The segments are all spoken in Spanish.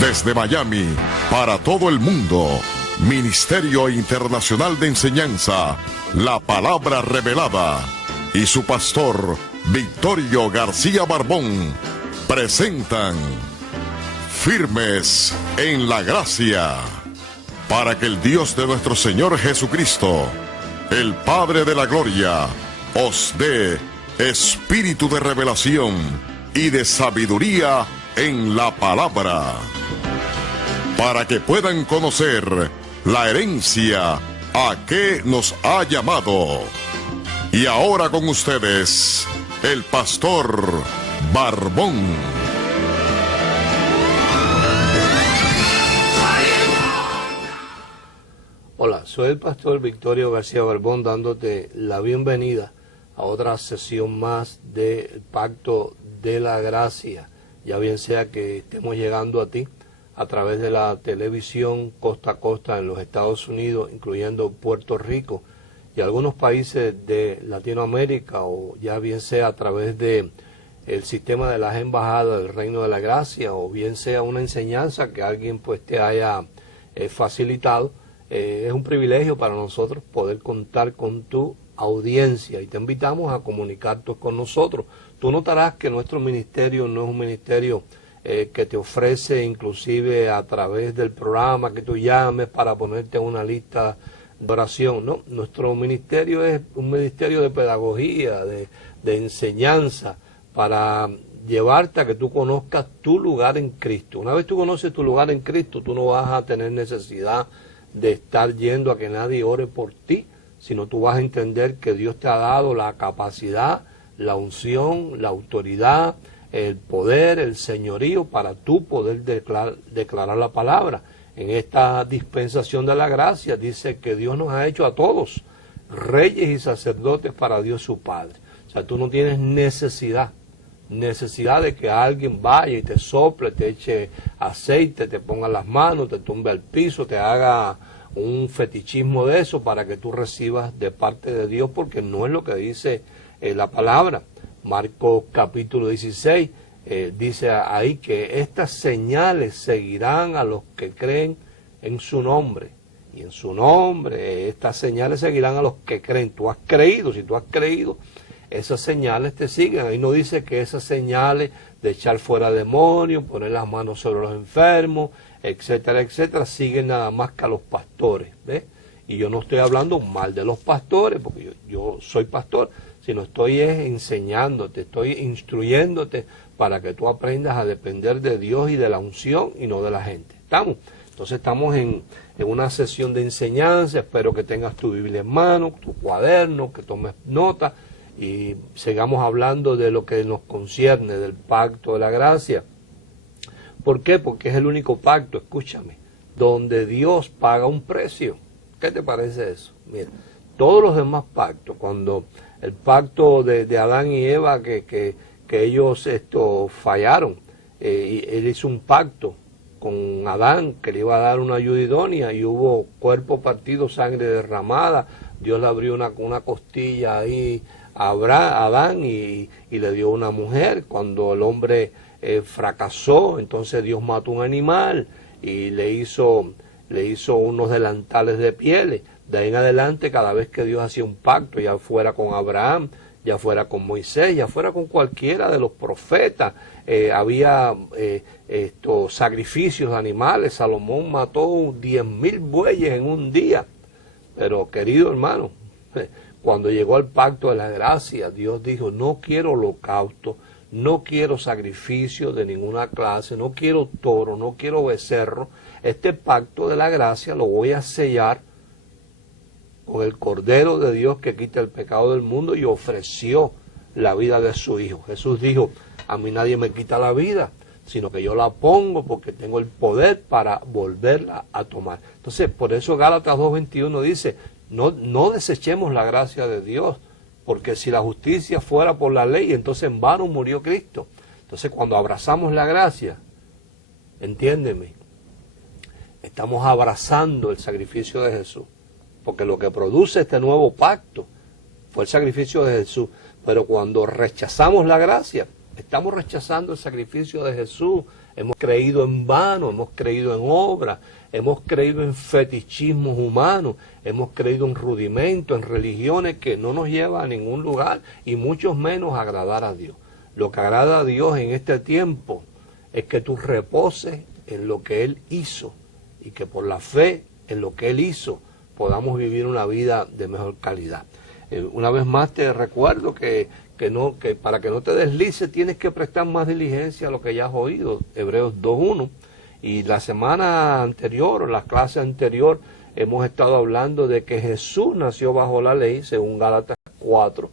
Desde Miami, para todo el mundo, Ministerio Internacional de Enseñanza, La Palabra Revelada, y su pastor, Victorio García Barbón, presentan Firmes en la Gracia, para que el Dios de nuestro Señor Jesucristo, el Padre de la Gloria, os dé espíritu de revelación y de sabiduría en la palabra, para que puedan conocer la herencia a que nos ha llamado. Y ahora con ustedes, el pastor Barbón. Hola, soy el pastor Victorio García Barbón, dándote la bienvenida a otra sesión más del Pacto de la Gracia, ya bien sea que estemos llegando a ti a través de la televisión costa a costa en los Estados Unidos, incluyendo Puerto Rico y algunos países de Latinoamérica, o ya bien sea a través de el sistema de las embajadas del Reino de la Gracia, o bien sea una enseñanza que alguien pues te haya facilitado. Es un privilegio para nosotros poder contar con tu audiencia y te invitamos a comunicarte con nosotros. Tú notarás que nuestro ministerio no es un ministerio que te ofrece inclusive a través del programa que tú llames para ponerte en una lista de oración. No, nuestro ministerio es un ministerio de pedagogía, de enseñanza, para llevarte a que tú conozcas tu lugar en Cristo. Una vez tú conoces tu lugar en Cristo, tú no vas a tener necesidad de estar yendo a que nadie ore por ti, sino tú vas a entender que Dios te ha dado la capacidad, la unción, la autoridad, el poder, el señorío para tú poder declarar la palabra. En esta dispensación de la gracia dice que Dios nos ha hecho a todos reyes y sacerdotes para Dios su Padre. O sea, tú no tienes necesidad de que alguien vaya y te sople, te eche aceite, te ponga las manos, te tumbe al piso, te haga un fetichismo de eso para que tú recibas de parte de Dios, porque no es lo que dice la palabra. Marcos capítulo 16 dice ahí que estas señales seguirán a los que creen en su nombre. Y en su nombre estas señales seguirán a los que creen. Tú has creído, si tú has creído, esas señales te siguen. Ahí no dice que esas señales de echar fuera demonios, poner las manos sobre los enfermos, etcétera, etcétera, siguen nada más que a los pastores, ¿ves? Y yo no estoy hablando mal de los pastores, porque yo soy pastor, sino estoy enseñándote, estoy instruyéndote para que tú aprendas a depender de Dios y de la unción y no de la gente. ¿Estamos? Entonces estamos en una sesión de enseñanza. Espero que tengas tu Biblia en mano, tu cuaderno, que tomes nota y sigamos hablando de lo que nos concierne, del pacto de la gracia. ¿Por qué? Porque es el único pacto, escúchame, donde Dios paga un precio. ¿Qué te parece eso? Mira, todos los demás pactos, cuando el pacto de Adán y Eva, que ellos fallaron, y él hizo un pacto con Adán, que le iba a dar una ayuda idónea, y hubo cuerpo partido, sangre derramada. Dios le abrió una costilla ahí a Adán y le dio una mujer. Cuando el hombre fracasó, entonces Dios mató un animal y le hizo unos delantales de pieles. De ahí en adelante, cada vez que Dios hacía un pacto, ya fuera con Abraham, ya fuera con Moisés, ya fuera con cualquiera de los profetas, había sacrificios de animales. Salomón mató 10,000 bueyes en un día. Pero, querido hermano, cuando llegó al pacto de la gracia, Dios dijo: no quiero holocausto, no quiero sacrificio de ninguna clase, no quiero toro, no quiero becerro. Este pacto de la gracia lo voy a sellar con el Cordero de Dios que quita el pecado del mundo, y ofreció la vida de su Hijo. Jesús dijo: a mí nadie me quita la vida, sino que yo la pongo porque tengo el poder para volverla a tomar. Entonces, por eso Gálatas 2:21 dice: no desechemos la gracia de Dios, porque si la justicia fuera por la ley, entonces en vano murió Cristo. Entonces, cuando abrazamos la gracia, entiéndeme, estamos abrazando el sacrificio de Jesús, porque lo que produce este nuevo pacto fue el sacrificio de Jesús. Pero cuando rechazamos la gracia, estamos rechazando el sacrificio de Jesús, hemos creído en vano, hemos creído en obras, hemos creído en fetichismos humanos, hemos creído en rudimentos, en religiones que no nos llevan a ningún lugar y mucho menos a agradar a Dios. Lo que agrada a Dios en este tiempo es que tú reposes en lo que Él hizo y que por la fe en lo que Él hizo podamos vivir una vida de mejor calidad. Una vez más te recuerdo que para que no te deslices tienes que prestar más diligencia a lo que ya has oído, Hebreos 2.1. Y la semana anterior, o la clase anterior, hemos estado hablando de que Jesús nació bajo la ley, según Gálatas 4,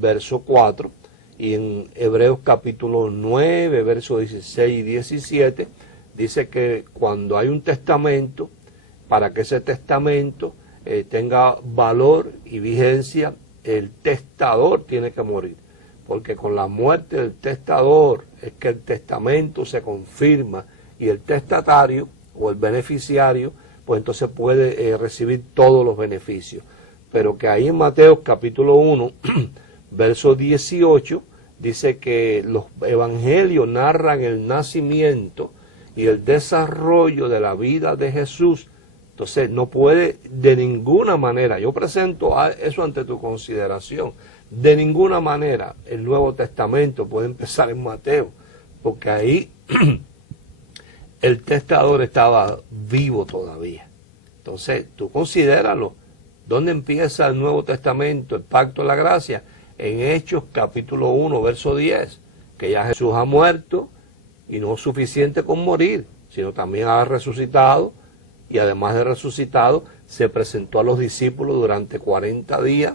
verso 4, y en Hebreos capítulo 9, versos 16 y 17, dice que cuando hay un testamento, para que ese testamento tenga valor y vigencia, el testador tiene que morir, porque con la muerte del testador es que el testamento se confirma y el testatario o el beneficiario, pues entonces puede recibir todos los beneficios. Pero que ahí en Mateo capítulo 1, verso 18, dice que los evangelios narran el nacimiento y el desarrollo de la vida de Jesús. Entonces no puede de ninguna manera, yo presento eso ante tu consideración, de ninguna manera el Nuevo Testamento puede empezar en Mateo, porque ahí el testador estaba vivo todavía. Entonces tú considéralo, ¿dónde empieza el Nuevo Testamento, el pacto de la gracia? En Hechos capítulo 1, verso 10, que ya Jesús ha muerto y no es suficiente con morir, sino también ha resucitado. Y además de resucitado, se presentó a los discípulos durante 40 días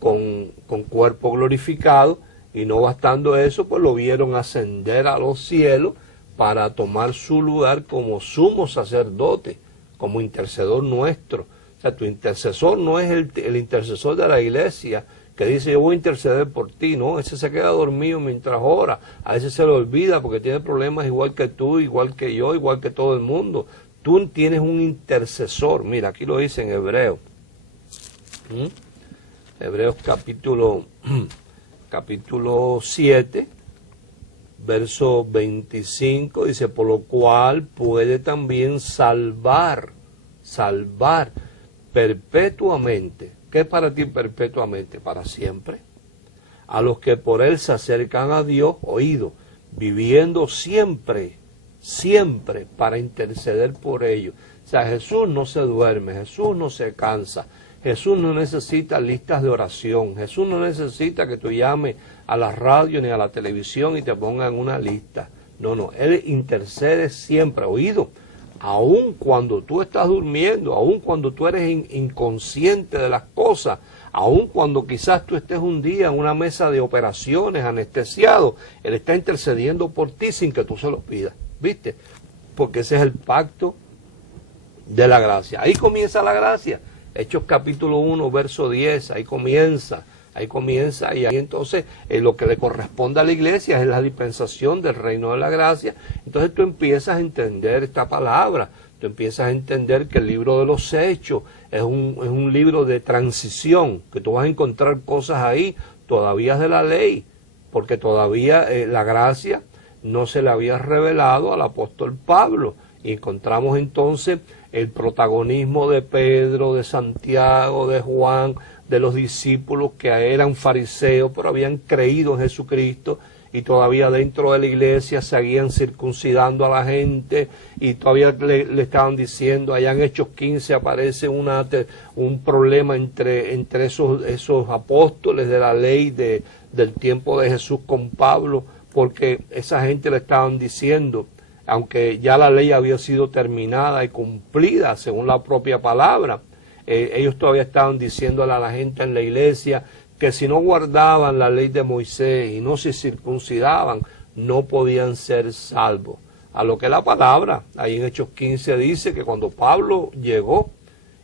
con cuerpo glorificado, y no bastando eso, pues lo vieron ascender a los cielos para tomar su lugar como sumo sacerdote, como intercedor nuestro. O sea, tu intercesor no es el intercesor de la iglesia que dice yo voy a interceder por ti, no, ese se queda dormido mientras ora, a veces se lo olvida porque tiene problemas igual que tú, igual que yo, igual que todo el mundo. Tú tienes un intercesor. Mira, aquí lo dice en Hebreos. Hebreos capítulo 7, verso 25, dice, por lo cual puede también salvar perpetuamente. ¿Qué es para ti perpetuamente? Para siempre. A los que por él se acercan a Dios, oído, viviendo siempre para interceder por ellos. O sea, Jesús no se duerme, Jesús no se cansa, Jesús no necesita listas de oración, Jesús no necesita que tú llames a la radio ni a la televisión y te pongan una lista. No, Él intercede siempre, oído, aun cuando tú estás durmiendo, aun cuando tú eres inconsciente de las cosas, aun cuando quizás tú estés un día en una mesa de operaciones anestesiado, Él está intercediendo por ti sin que tú se lo pidas. ¿Viste? Porque ese es el pacto de la gracia. Ahí comienza la gracia. Hechos capítulo 1, verso 10, ahí comienza, y ahí entonces lo que le corresponde a la iglesia es la dispensación del reino de la gracia. Entonces tú empiezas a entender esta palabra, tú empiezas a entender que el libro de los Hechos es un libro de transición, que tú vas a encontrar cosas ahí todavía de la ley, porque todavía la gracia no se le había revelado al apóstol Pablo. Y encontramos entonces el protagonismo de Pedro, de Santiago, de Juan, de los discípulos que eran fariseos, pero habían creído en Jesucristo y todavía dentro de la iglesia seguían circuncidando a la gente y todavía le estaban diciendo, allá en Hechos 15 aparece un problema entre esos apóstoles de la ley del tiempo de Jesús con Pablo, porque esa gente le estaban diciendo, aunque ya la ley había sido terminada y cumplida según la propia palabra, ellos todavía estaban diciéndole a la gente en la iglesia que si no guardaban la ley de Moisés y no se circuncidaban, no podían ser salvos. A lo que la palabra, ahí en Hechos 15 dice que cuando Pablo llegó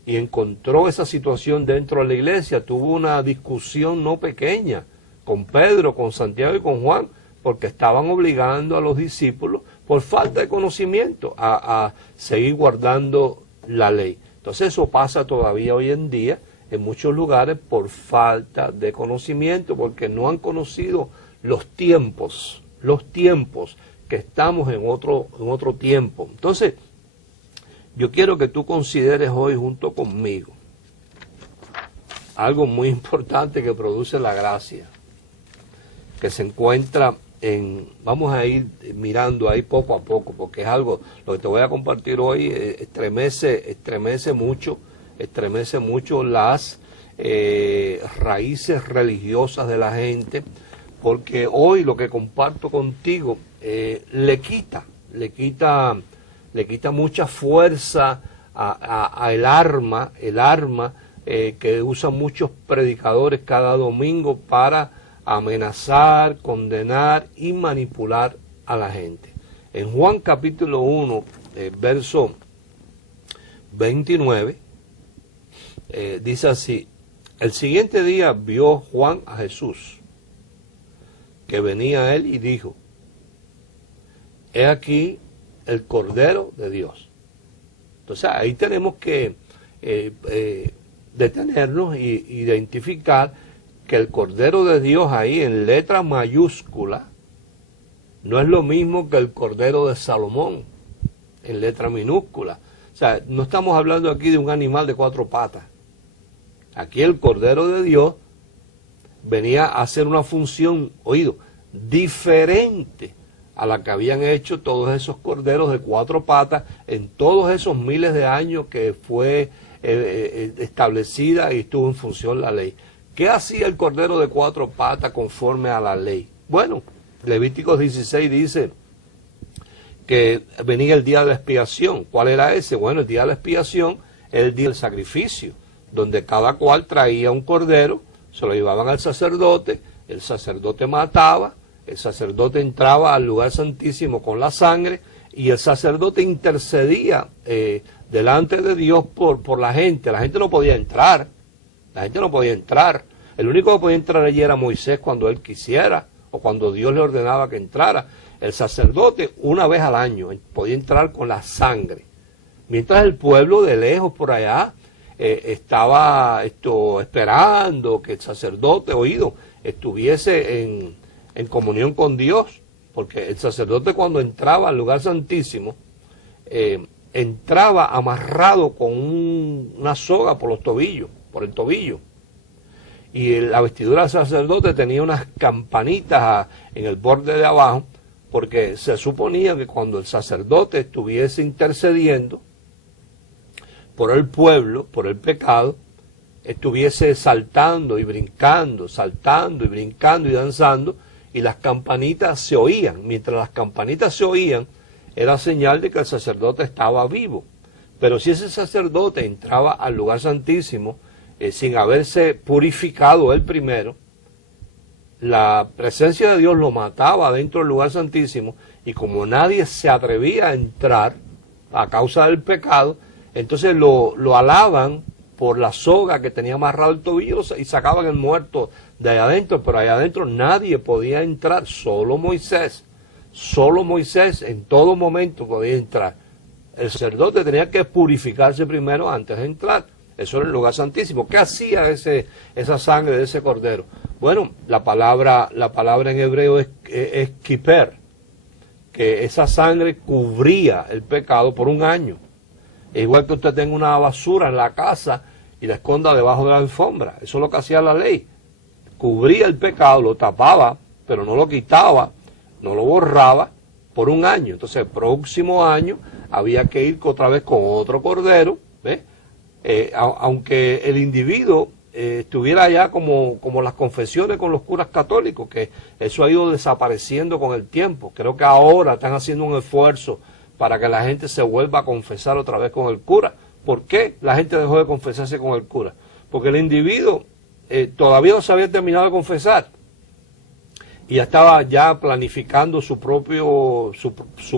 y encontró esa situación dentro de la iglesia, tuvo una discusión no pequeña con Pedro, con Santiago y con Juan, porque estaban obligando a los discípulos por falta de conocimiento a seguir guardando la ley. Entonces eso pasa todavía hoy en día en muchos lugares por falta de conocimiento, porque no han conocido los tiempos que estamos en otro tiempo. Entonces, yo quiero que tú consideres hoy junto conmigo algo muy importante que produce la gracia, que se encuentra vamos a ir mirando ahí poco a poco, porque es algo, lo que te voy a compartir hoy estremece mucho las raíces religiosas de la gente, porque hoy lo que comparto contigo le quita mucha fuerza a el arma que usan muchos predicadores cada domingo para amenazar, condenar y manipular a la gente. En Juan capítulo 1, verso 29, dice así: el siguiente día vio Juan a Jesús, que venía a él, y dijo: he aquí el Cordero de Dios. Entonces ahí tenemos que detenernos e identificar que el Cordero de Dios ahí en letra mayúscula no es lo mismo que el Cordero de Salomón en letra minúscula. O sea, no estamos hablando aquí de un animal de 4 patas. Aquí el Cordero de Dios venía a hacer una función, diferente a la que habían hecho todos esos corderos de 4 patas en todos esos miles de años que fue establecida y estuvo en función la ley. ¿Qué hacía el cordero de 4 patas conforme a la ley? Bueno, Levíticos 16 dice que venía el día de la expiación. ¿Cuál era ese? Bueno, el día de la expiación es el día del sacrificio, donde cada cual traía un cordero, se lo llevaban al sacerdote, el sacerdote mataba, el sacerdote entraba al lugar santísimo con la sangre y el sacerdote intercedía delante de Dios por la gente. La gente no podía entrar. El único que podía entrar allí era Moisés cuando él quisiera o cuando Dios le ordenaba que entrara. El sacerdote una vez al año podía entrar con la sangre. Mientras el pueblo de lejos por allá estaba esperando que el sacerdote estuviese en comunión con Dios, porque el sacerdote cuando entraba al lugar santísimo entraba amarrado con una soga por el tobillo, y la vestidura del sacerdote tenía unas campanitas en el borde de abajo, porque se suponía que cuando el sacerdote estuviese intercediendo por el pueblo, por el pecado, estuviese saltando y brincando y danzando, y las campanitas se oían. Mientras las campanitas se oían, era señal de que el sacerdote estaba vivo. Pero si ese sacerdote entraba al lugar santísimo sin haberse purificado él primero, la presencia de Dios lo mataba dentro del lugar santísimo, y como nadie se atrevía a entrar a causa del pecado, entonces lo alaban por la soga que tenía amarrado el tobillo y sacaban el muerto de allá adentro, pero allá adentro nadie podía entrar, solo Moisés en todo momento podía entrar. El sacerdote tenía que purificarse primero antes de entrar. Eso era el lugar santísimo. ¿Qué hacía esa sangre de ese cordero? Bueno, la palabra en hebreo es kiper, que esa sangre cubría el pecado por un año. Es igual que usted tenga una basura en la casa y la esconda debajo de la alfombra. Eso es lo que hacía la ley. Cubría el pecado, lo tapaba, pero no lo quitaba, no lo borraba por un año. Entonces el próximo año había que ir otra vez con otro cordero, ¿ves? Aunque el individuo estuviera ya como las confesiones con los curas católicos, que eso ha ido desapareciendo con el tiempo. Creo que ahora están haciendo un esfuerzo para que la gente se vuelva a confesar otra vez con el cura. ¿Por qué la gente dejó de confesarse con el cura? Porque el individuo todavía no se había terminado de confesar y ya estaba ya planificando su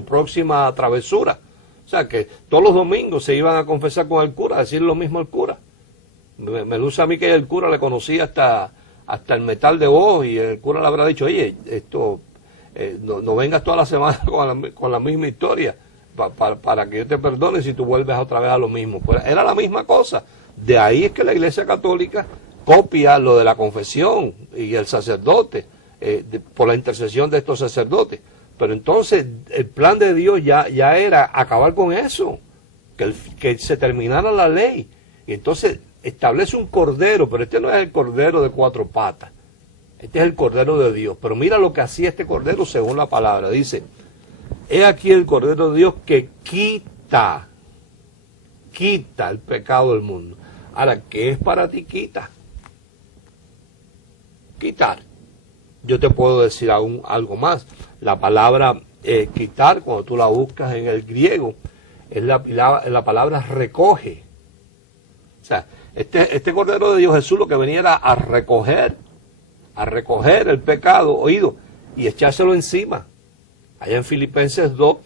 próxima travesura. O sea que todos los domingos se iban a confesar con el cura, a decir lo mismo al cura. Me luce a mí que el cura le conocía hasta el metal de voz, y el cura le habrá dicho: oye, no vengas toda la semana con la misma historia, para que yo te perdone si tú vuelves otra vez a lo mismo. Pues era la misma cosa. De ahí es que la Iglesia Católica copia lo de la confesión y el sacerdote, por la intercesión de estos sacerdotes. Pero entonces el plan de Dios ya era acabar con eso, que se terminara la ley. Y entonces establece un cordero, pero este no es el cordero de 4 patas. Este es el cordero de Dios. Pero mira lo que hacía este cordero según la palabra. Dice, he aquí el cordero de Dios que quita el pecado del mundo. Ahora, ¿qué es para ti quita? Quitar. Yo te puedo decir aún algo más. La palabra quitar, cuando tú la buscas en el griego, es la palabra recoge. O sea, este Cordero de Dios Jesús lo que venía era a recoger el pecado, oído, y echárselo encima. Allá en Filipenses 2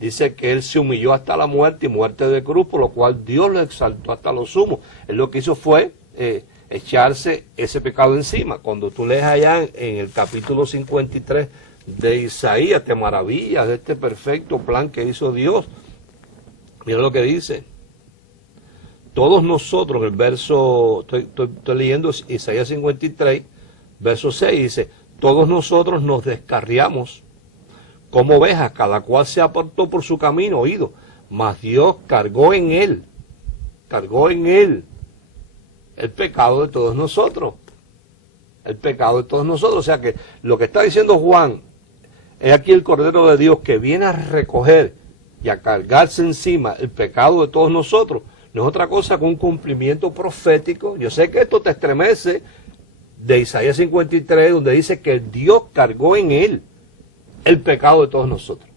dice que Él se humilló hasta la muerte y muerte de cruz, por lo cual Dios lo exaltó hasta lo sumo. Él lo que hizo fue echarse ese pecado encima. Cuando tú lees allá en el capítulo 53 de Isaías, te maravillas de este perfecto plan que hizo Dios. Mira lo que dice. Todos nosotros, el verso, estoy leyendo Isaías 53, verso 6, dice, todos nosotros nos descarriamos como ovejas, cada cual se apartó por su camino, oído, mas Dios cargó en él el pecado de todos nosotros. El pecado de todos nosotros. O sea que lo que está diciendo Juan, es aquí el Cordero de Dios que viene a recoger y a cargarse encima el pecado de todos nosotros. No es otra cosa que un cumplimiento profético. Yo sé que esto te estremece, de Isaías 53, donde dice que Dios cargó en él el pecado de todos nosotros.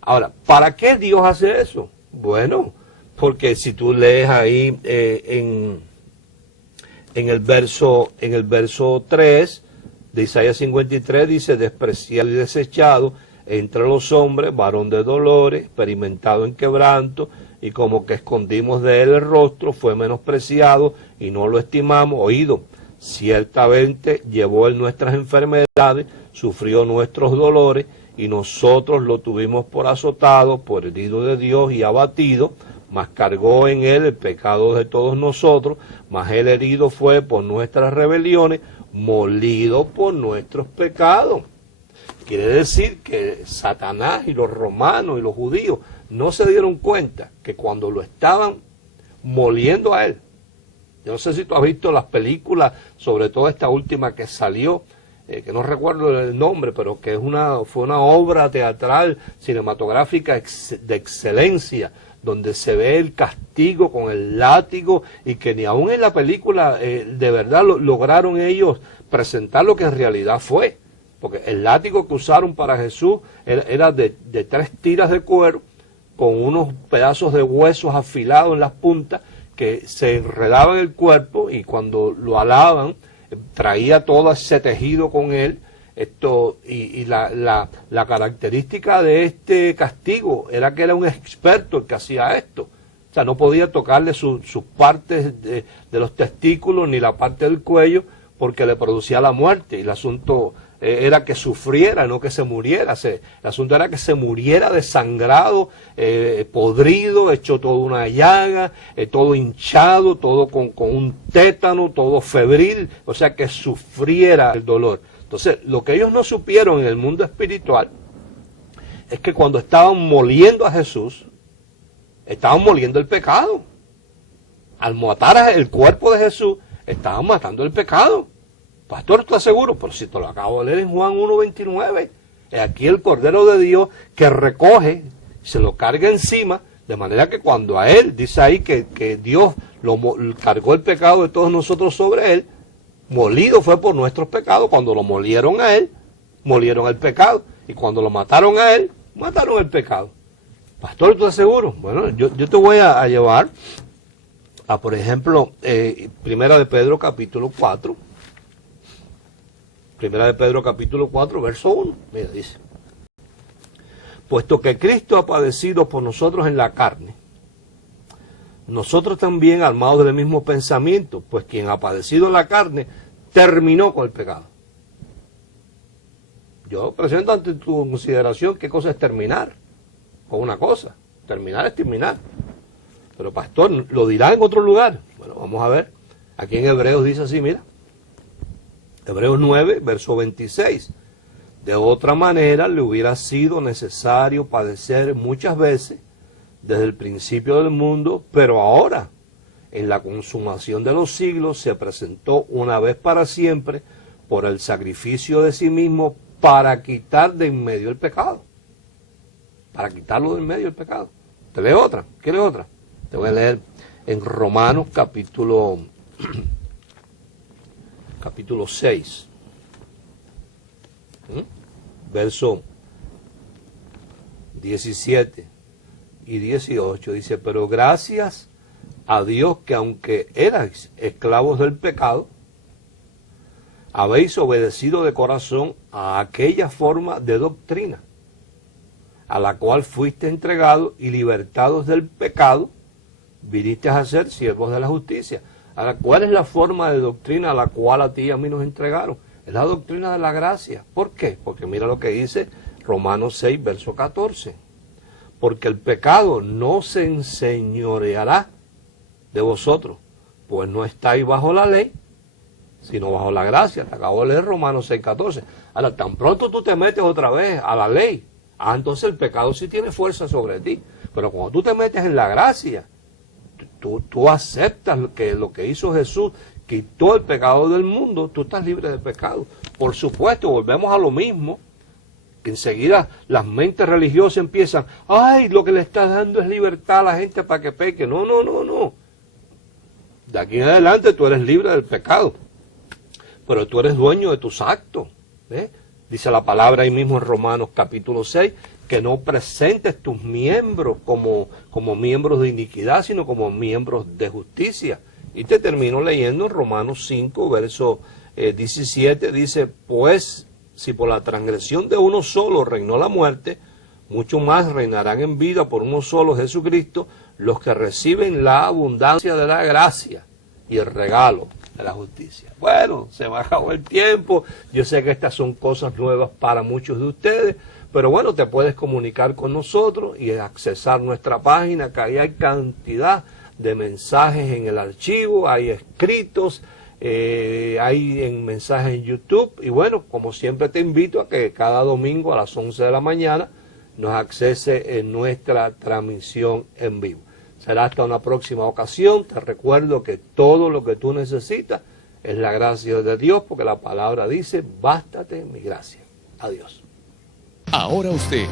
Ahora, ¿para qué Dios hace eso? Bueno, porque si tú lees ahí en el verso 3 de Isaías 53, dice, despreciado y desechado entre los hombres, varón de dolores, experimentado en quebranto, y como que escondimos de él el rostro, fue menospreciado y no lo estimamos. Oído, ciertamente llevó él nuestras enfermedades, sufrió nuestros dolores, y nosotros lo tuvimos por azotado, por herido de Dios y abatido, mas cargó en él el pecado de todos nosotros, mas él herido fue por nuestras rebeliones, molido por nuestros pecados. Quiere decir que Satanás y los romanos y los judíos no se dieron cuenta que cuando lo estaban moliendo a él, yo no sé si tú has visto las películas, sobre todo esta última que salió, que no recuerdo el nombre, pero que fue una obra teatral, cinematográfica de excelencia, donde se ve el castigo con el látigo, y que ni aún en la película de verdad lograron ellos presentar lo que en realidad fue. Porque el látigo que usaron para Jesús era de 3 tiras de cuero, con unos pedazos de huesos afilados en las puntas, que se enredaban en el cuerpo, y cuando lo alaban, traía todo ese tejido con él. La característica de este castigo era que era un experto el que hacía esto. O sea, no podía tocarle sus partes de los testículos ni la parte del cuello, porque le producía la muerte. Y el asunto era que sufriera, no que se muriera. El asunto era que se muriera desangrado, podrido, hecho toda una llaga, todo hinchado, todo con un tétano, todo febril, o sea, que sufriera el dolor. Entonces, lo que ellos no supieron en el mundo espiritual es que cuando estaban moliendo a Jesús, estaban moliendo el pecado. Al matar el cuerpo de Jesús, estaban matando el pecado. Pastor, ¿estás seguro? Pero si te lo acabo de leer en Juan 1:29, es aquí el Cordero de Dios que recoge, se lo carga encima, de manera que cuando a él, dice ahí que Dios cargó el pecado de todos nosotros sobre él, molido fue por nuestros pecados. Cuando lo molieron a él, molieron el pecado, y cuando lo mataron a él, mataron el pecado. Pastor, ¿tú estás seguro? Bueno, yo te voy a llevar a, por ejemplo, Primera de Pedro capítulo 4, Primera de Pedro capítulo 4, verso 1, mira, dice, puesto que Cristo ha padecido por nosotros en la carne, nosotros también, armados del mismo pensamiento, pues quien ha padecido en la carne, terminó con el pecado. Yo presento ante tu consideración qué cosa es terminar con una cosa. Terminar es terminar. Pero pastor, ¿lo dirá en otro lugar? Bueno, vamos a ver. Aquí en Hebreos dice así, mira. Hebreos 9, verso 26. De otra manera, le hubiera sido necesario padecer muchas veces desde el principio del mundo, pero ahora, en la consumación de los siglos, se presentó una vez para siempre por el sacrificio de sí mismo para quitar de en medio el pecado. Para quitarlo de en medio el pecado. ¿Te lee otra? ¿Quieres otra? Te voy a leer en Romanos capítulo 6. Verso 17 y 18 dice: pero gracias a Dios que aunque erais esclavos del pecado, habéis obedecido de corazón a aquella forma de doctrina a la cual fuiste entregados, y libertados del pecado, viniste a ser siervos de la justicia. Ahora, ¿cuál es la forma de doctrina a la cual a ti y a mí nos entregaron? Es la doctrina de la gracia. ¿Por qué? Porque mira lo que dice Romanos 6, verso 14. Porque el pecado no se enseñoreará de vosotros, pues no estáis bajo la ley, sino bajo la gracia. Te acabo de leer Romanos 6, 14. Ahora, tan pronto tú te metes otra vez a la ley, entonces el pecado sí tiene fuerza sobre ti. Pero cuando tú te metes en la gracia, tú aceptas lo que hizo Jesús, quitó el pecado del mundo, tú estás libre de pecado. Por supuesto, volvemos a lo mismo, que enseguida las mentes religiosas empiezan: ay, lo que le estás dando es libertad a la gente para que peque. No. De aquí en adelante tú eres libre del pecado, pero tú eres dueño de tus actos. Dice la palabra ahí mismo en Romanos capítulo 6, que no presentes tus miembros como miembros de iniquidad, sino como miembros de justicia. Y te termino leyendo en Romanos 5, verso 17, dice: pues si por la transgresión de uno solo reinó la muerte, mucho más reinarán en vida por uno solo, Jesucristo, los que reciben la abundancia de la gracia y el regalo de la justicia. Bueno, se me acabó el tiempo. Yo sé que estas son cosas nuevas para muchos de ustedes, pero bueno, te puedes comunicar con nosotros y accesar nuestra página, que ahí hay cantidad de mensajes en el archivo, hay escritos, hay en mensajes en YouTube. Y bueno, como siempre te invito a que cada domingo a las 11 de la mañana nos accese en nuestra transmisión en vivo. Será hasta una próxima ocasión. Te recuerdo que todo lo que tú necesitas es la gracia de Dios, porque la palabra dice: bástate mi gracia. Adiós. Ahora usted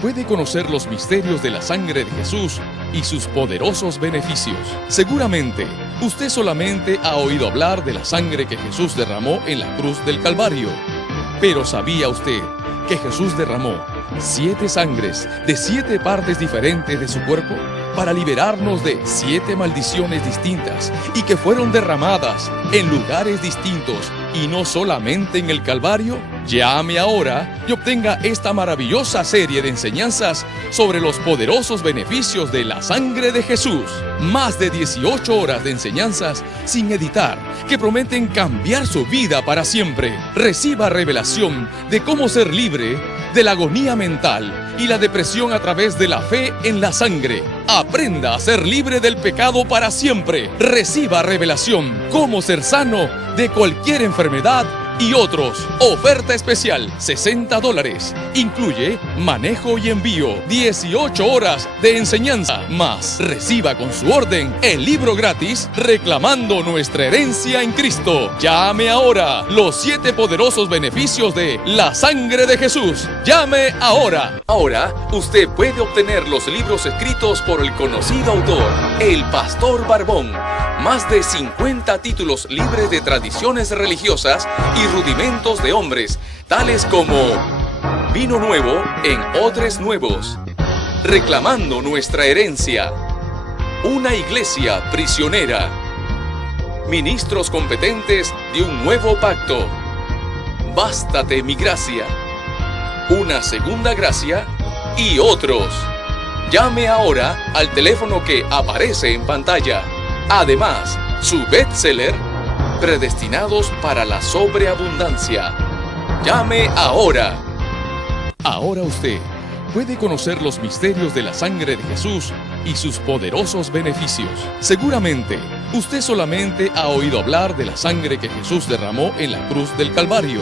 puede conocer los misterios de la sangre de Jesús y sus poderosos beneficios. Seguramente, usted solamente ha oído hablar de la sangre que Jesús derramó en la cruz del Calvario. Pero ¿sabía usted que Jesús derramó 7 sangres de 7 partes diferentes de su cuerpo para liberarnos de 7 maldiciones distintas, y que fueron derramadas en lugares distintos y no solamente en el Calvario? Llame ahora y obtenga esta maravillosa serie de enseñanzas sobre los poderosos beneficios de la sangre de Jesús. Más de 18 horas de enseñanzas sin editar, que prometen cambiar su vida para siempre. Reciba revelación de cómo ser libre de la agonía mental y la depresión a través de la fe en la sangre. Aprenda a ser libre del pecado para siempre. Reciba revelación cómo ser sano de cualquier enfermedad y otros. Oferta especial, $60. Incluye manejo y envío, 18 horas de enseñanza. Más, reciba con su orden el libro gratis Reclamando Nuestra Herencia en Cristo. Llame ahora. Los 7 poderosos beneficios de la sangre de Jesús. Llame ahora. Ahora, usted puede obtener los libros escritos por el conocido autor, el Pastor Barbón. Más de 50 títulos libres de tradiciones religiosas y rudimentos de hombres, tales como Vino Nuevo en Odres Nuevos, Reclamando Nuestra Herencia, Una Iglesia Prisionera, Ministros Competentes de un Nuevo Pacto, Bástate mi Gracia, Una Segunda Gracia y otros. Llame ahora al teléfono que aparece en pantalla. Además, su bestseller, Predestinados para la Sobreabundancia. Llame ahora. Ahora usted puede conocer los misterios de la sangre de Jesús y sus poderosos beneficios. Seguramente, usted solamente ha oído hablar de la sangre que Jesús derramó en la cruz del Calvario.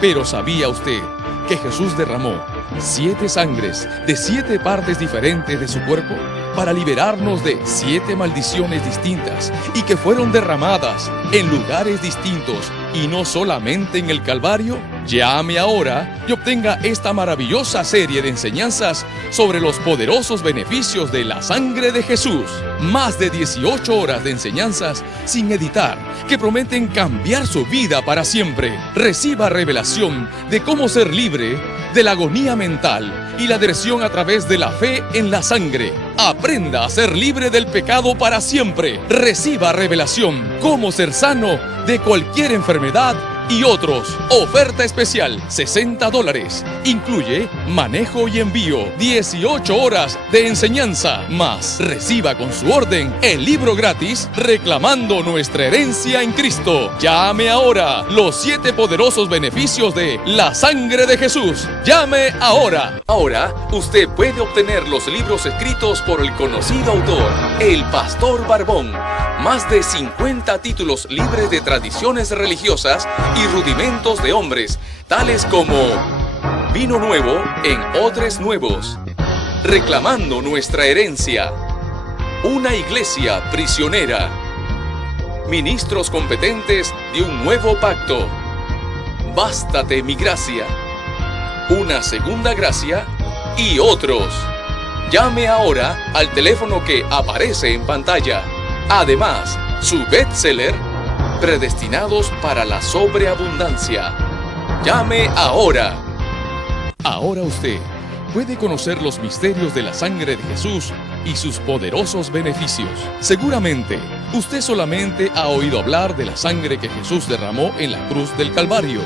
Pero ¿sabía usted que Jesús derramó 7 sangres de 7 partes diferentes de su cuerpo para liberarnos de 7 maldiciones distintas y que fueron derramadas en lugares distintos y no solamente en el Calvario? Llame ahora y obtenga esta maravillosa serie de enseñanzas sobre los poderosos beneficios de la sangre de Jesús. Más de 18 horas de enseñanzas sin editar que prometen cambiar su vida para siempre. Reciba revelación de cómo ser libre de la agonía mental y la adhesión a través de la fe en la sangre. Aprenda a ser libre del pecado para siempre. Reciba revelación cómo ser sano de cualquier enfermedad y otros. Oferta especial, $60. Incluye manejo y envío, 18 horas de enseñanza. Más, reciba con su orden el libro gratis Reclamando Nuestra Herencia en Cristo. Llame ahora. Los 7 poderosos beneficios de la sangre de Jesús. Llame ahora. Ahora, usted puede obtener los libros escritos por el conocido autor, el Pastor Barbón. Más de 50 títulos libres de tradiciones religiosas y rudimentos de hombres, tales como Vino Nuevo en Odres Nuevos, Reclamando Nuestra Herencia, Una Iglesia Prisionera, Ministros Competentes de un Nuevo Pacto, Bástate mi gracia, Una Segunda Gracia y otros. Llame ahora al teléfono que aparece en pantalla. Además, su bestseller, Predestinados para la Sobreabundancia. Llame ahora. Ahora usted puede conocer los misterios de la sangre de Jesús y sus poderosos beneficios. Seguramente, usted solamente ha oído hablar de la sangre que Jesús derramó en la cruz del Calvario.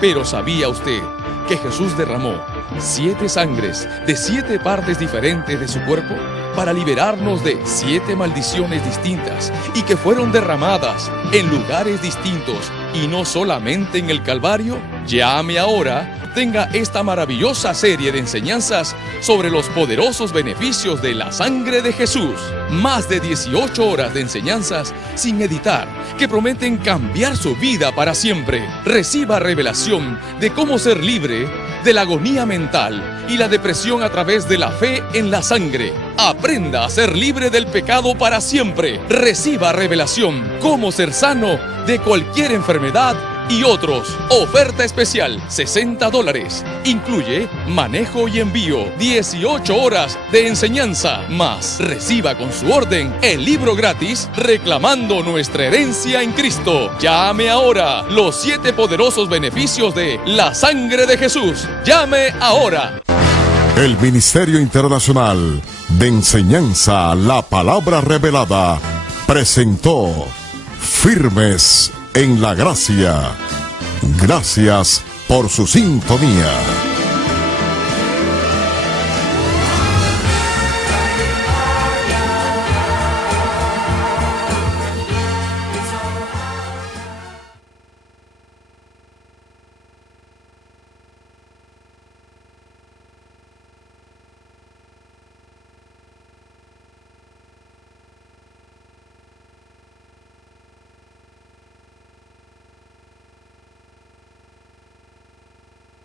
Pero ¿sabía usted que Jesús derramó 7 sangres de 7 partes diferentes de su cuerpo para liberarnos de 7 maldiciones distintas y que fueron derramadas en lugares distintos y no solamente en el Calvario? Llame ahora. Tenga esta maravillosa serie de enseñanzas sobre los poderosos beneficios de la sangre de Jesús. Más de 18 horas de enseñanzas sin editar que prometen cambiar su vida para siempre. Reciba revelación de cómo ser libre de la agonía mental y la depresión a través de la fe en la sangre. Aprenda a ser libre del pecado para siempre. Reciba revelación cómo ser sano de cualquier enfermedad y otros. Oferta especial, $60. Incluye manejo y envío, 18 horas de enseñanza. Más, reciba con su orden el libro gratis Reclamando Nuestra Herencia en Cristo. Llame ahora. Los 7 poderosos beneficios de la sangre de Jesús. Llame ahora. El Ministerio Internacional de Enseñanza, la Palabra Revelada, presentó Firmes en la Gracia. Gracias por su sintonía.